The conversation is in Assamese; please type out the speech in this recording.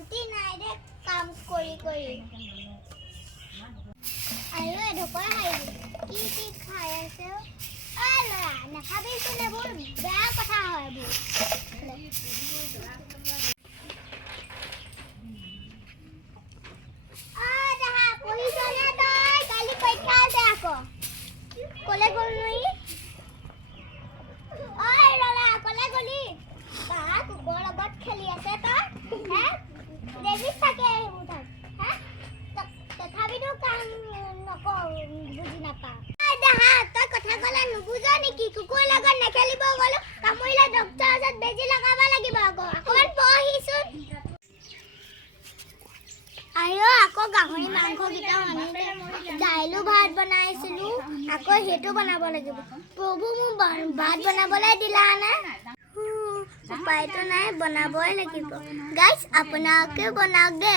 শান্তি নাই দে কাম কৰি কৰি আৰু এঢোকা খাই কি খাই আছে ল'ৰা নাখাবিচোন এইবোৰ বেয়া কথা হয় এইবোৰ পঢ়িছনে তই কালি পৰীক্ষা আছে আকৌ কলে গ'ল নুই ল'ৰা কলে গলি কুকুৰৰ লগত খেলি আছে তই দেখিছ থাকে এইবোৰ তাত তথাপিতো কাম নকৰ বুজি নাপাওঁ তই কথা ক'লে নুবুজ নেকি কুকুৰৰ লগত নেখেলিব গ'লো কামুৰিলে ডক্টৰৰ ওচৰত বেজি লগাব লাগিব আকৌ অকণমান পঢ়িছোন আকৌ গাহৰি মাংসকেইটা আনিলে দাইলো ভাত বনাইছিলো আকৌ সেইটো বনাব লাগিব প্ৰভু মোক ভাত বনাবলৈ দিলা নে উপায়তো নাই বনাবই লাগিব গাইছ আপোনালোকেও বনাওক দে